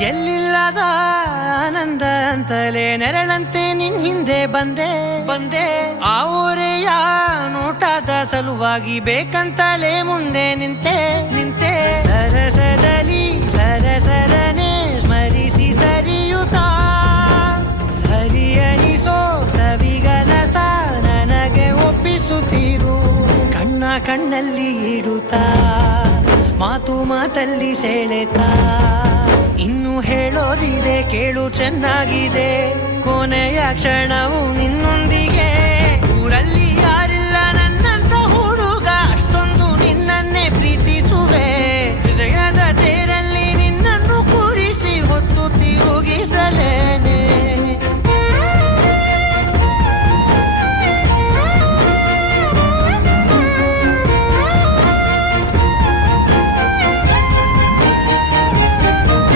ಎಲ್ಲಿಲ್ಲದ ಆನಂದ ಅಂತಲೇ ನೆರಳಂತೆ ನಿನ್ ಹಿಂದೆ ಬಂದೆ ಆ ಊರೆಯ ನೋಟದ ಸಲುವಾಗಿ ಬೇಕಂತಲೇ ಮುಂದೆ ನಿಂತೆ ಸರಸದಲ್ಲಿ ಸರಸರನೆ ಸ್ಮರಿಸಿ ಸರಿಯುತ್ತಾ ಸರಿಯನಿಸೋ ಸವಿಗನಸ ನನಗೆ ಒಪ್ಪಿಸುತ್ತೀರು ಕಣ್ಣಲ್ಲಿ ಇಡುತ್ತಾ ಮಾತಲ್ಲಿ ಸೆಳೆತಾ ಇನ್ನು ಹೇಳೋದಿದೆ ಕೇಳು ಚೆನ್ನಾಗಿದೆ ಕೊನೆಯ ಕ್ಷಣವು ನಿನ್ನೊಂದಿಗೆ